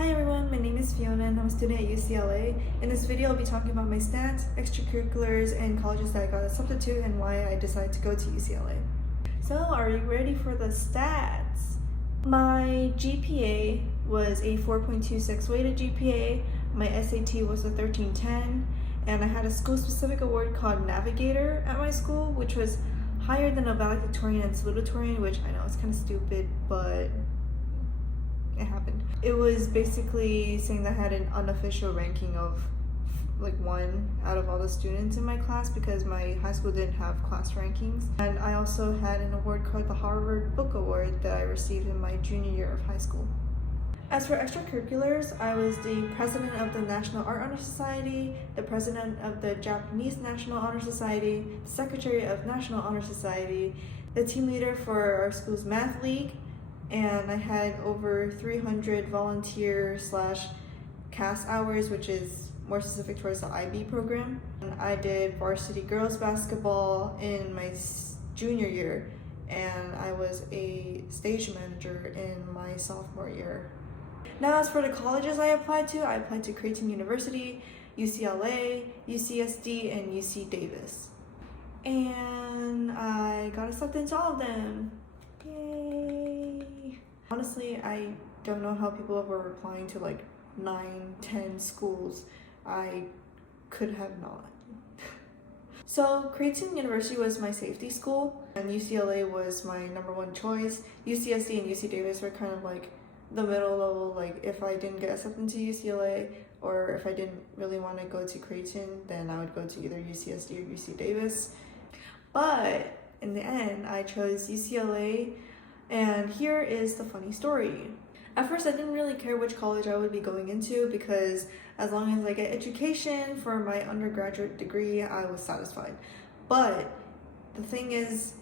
Hi everyone, my name is Fiona and I'm a student at UCLA. In this video, I'll be talking about my stats, extracurriculars, and colleges that I got accepted to and why I decided to go to UCLA. So, are you ready for the stats? My GPA was a 4.26 weighted GPA, my SAT was a 1310, and I had a school-specific award called Navigator at my school, which was higher than a valedictorian and salutatorian, which I know is kind of stupid, but it happened. It was basically saying that I had an unofficial ranking of like 1 out of all the students in my class because my high school didn't have class rankings. And I also had an award called the Harvard Book Award that I received in my junior year of high school. As for extracurriculars, I was the president of the National Art Honor Society, the president of the Japanese National Honor Society, the secretary of National Honor Society, the team leader for our school's math league, and I had over 300 volunteer/cast hours, which is more specific towards the IB program. And I did varsity girls basketball in my junior year, and I was a stage manager in my sophomore year. Now, as for the colleges I applied to Creighton University, UCLA, UCSD, and UC Davis. And I got accepted into all of them. Yay! Honestly, I don't know how people were applying to like 9-10 schools. I could have not. So Creighton University was my safety school, and UCLA was my number 1 choice. UCSD and UC Davis were kind of like the middle level, like if I didn't get accepted to UCLA or if I didn't really want to go to Creighton, then I would go to either UCSD or UC Davis. But in the end, I chose UCLA, and here is the funny story. At first, I didn't really care which college I would be going into because as long as I get education for my undergraduate degree, I was satisfied. But the thing is,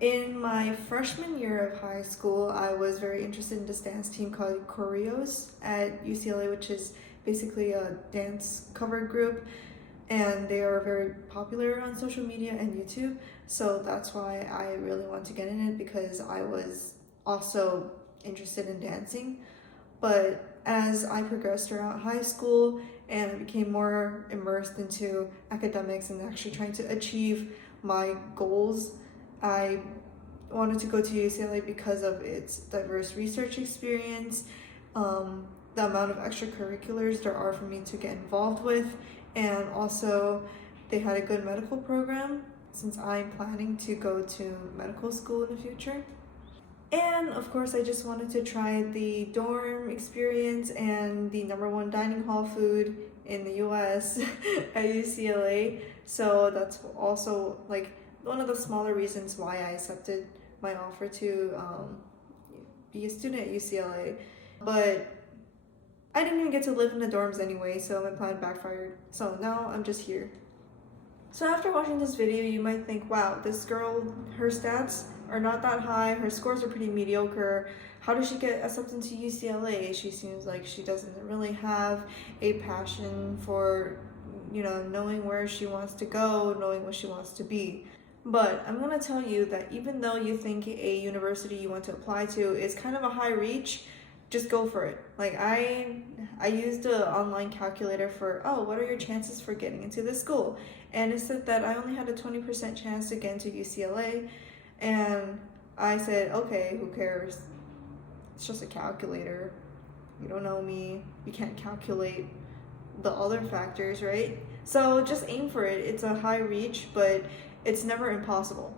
in my freshman year of high school, I was very interested in this dance team called Choreos at UCLA, which is basically a dance cover group, and they are very popular on social media and YouTube. So that's why I really want to get in it, because I was also interested in dancing. But as I progressed throughout high school and became more immersed into academics and actually trying to achieve my goals, I wanted to go to UCLA because of its diverse research experience, the amount of extracurriculars there are for me to get involved with, and also they had a good medical program since I'm planning to go to medical school in the future. And of course, I just wanted to try the dorm experience and the #1 dining hall food in the US at UCLA. So that's also like one of the smaller reasons why I accepted my offer to be a student at UCLA. But I didn't even get to live in the dorms anyway, so my plan backfired. So now I'm just here. So after watching this video, you might think, wow, this girl, her stats are not that high, her scores are pretty mediocre. How does she get accepted to UCLA? She seems like she doesn't really have a passion for, knowing where she wants to go, knowing what she wants to be. But I'm gonna tell you that even though you think a university you want to apply to is kind of a high reach, just go for it. Like I used an online calculator for, what are your chances for getting into this school? And it said that I only had a 20% chance to get into UCLA. And I said, okay, who cares? It's just a calculator. You don't know me. You can't calculate the other factors, right? So just aim for it. It's a high reach, but it's never impossible.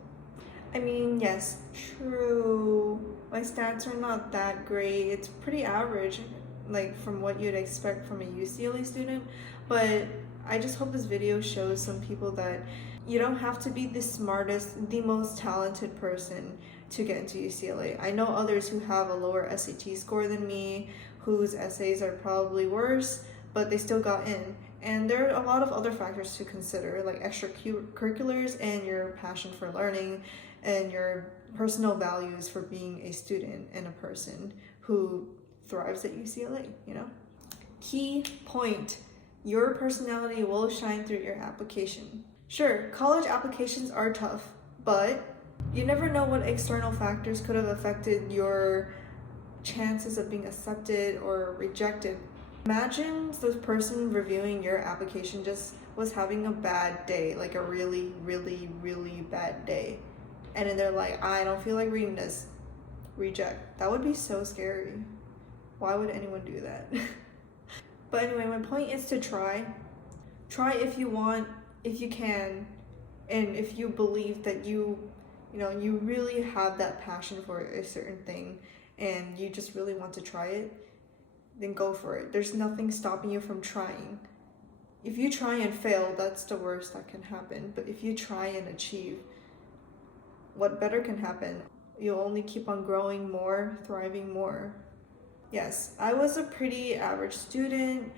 I mean, yes, true. My stats are not that great. It's pretty average, like from what you'd expect from a UCLA student. But I just hope this video shows some people that you don't have to be the smartest, the most talented person to get into UCLA. I know others who have a lower SAT score than me, whose essays are probably worse, but they still got in. And there are a lot of other factors to consider, like extracurriculars and your passion for learning and your personal values for being a student and a person who thrives at UCLA, Key point: your personality will shine through your application. Sure, college applications are tough, but you never know what external factors could have affected your chances of being accepted or rejected. Imagine the person reviewing your application just was having a bad day, like a really, really, really bad day. And then they're like, I don't feel like reading this. Reject. That would be so scary. Why would anyone do that? But anyway, my point is to try. Try if you want, if you can, and if you believe that you really have that passion for a certain thing and you just really want to try it, then go for it. There's nothing stopping you from trying. If you try and fail, that's the worst that can happen. But if you try and achieve, what better can happen? You'll only keep on growing more, thriving more. Yes, I was a pretty average student,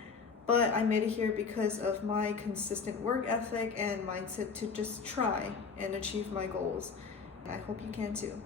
but I made it here because of my consistent work ethic and mindset to just try and achieve my goals. I hope you can too.